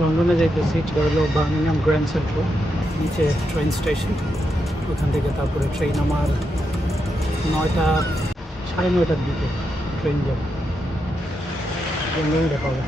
লন্ডনে যাইতেছি, এটা হলো বার্মিংহাম গ্র্যান্ড সেন্ট্রাল, নিচে ট্রেন স্টেশন। ওখান থেকে তারপরে ট্রেন আমার 9টা, 9:30টার দিকে ট্রেন যাবে, লন্ডনে দেখা হবে।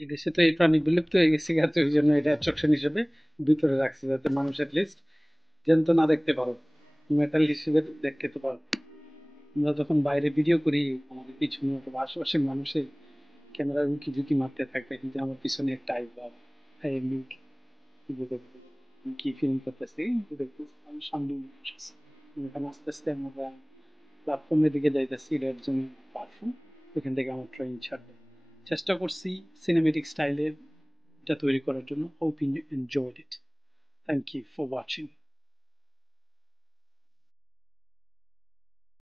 এই দেশে তো এই প্রাণী বিলুপ্ত হয়ে গেছে, গেছে ওই জন্য এটা অ্যাট্রাকশন হিসেবে ভিতরে রাখছে, যাতে মানুষ লিস্ট জ্যান্ত না দেখতে পারো, মেটাল হিসেবে দেখতে তো পারো। আমরা যখন বাইরে ভিডিও করি, আমাদের পিছনে অথবা আশেপাশের মানুষের ক্যামেরার উঁকি ঝুঁকি মারতে থাকবে, কিন্তু আমার পিছনে একটা আই বা এমনি কি ফিল্ম করতেছি, দেখতেছি আমি সামনে বসে আছি। এখানে আস্তে আস্তে আমরা প্ল্যাটফর্মের দিকে যাইতেছি, এটার জন্য প্ল্যাটফর্ম, ওইখান থেকে আমার ট্রেন ছাড়বে। চেষ্টা করছি সিনেমেটিক স্টাইলে এটা তৈরি করার জন্য। Hope you enjoyed it. Thank you for watching.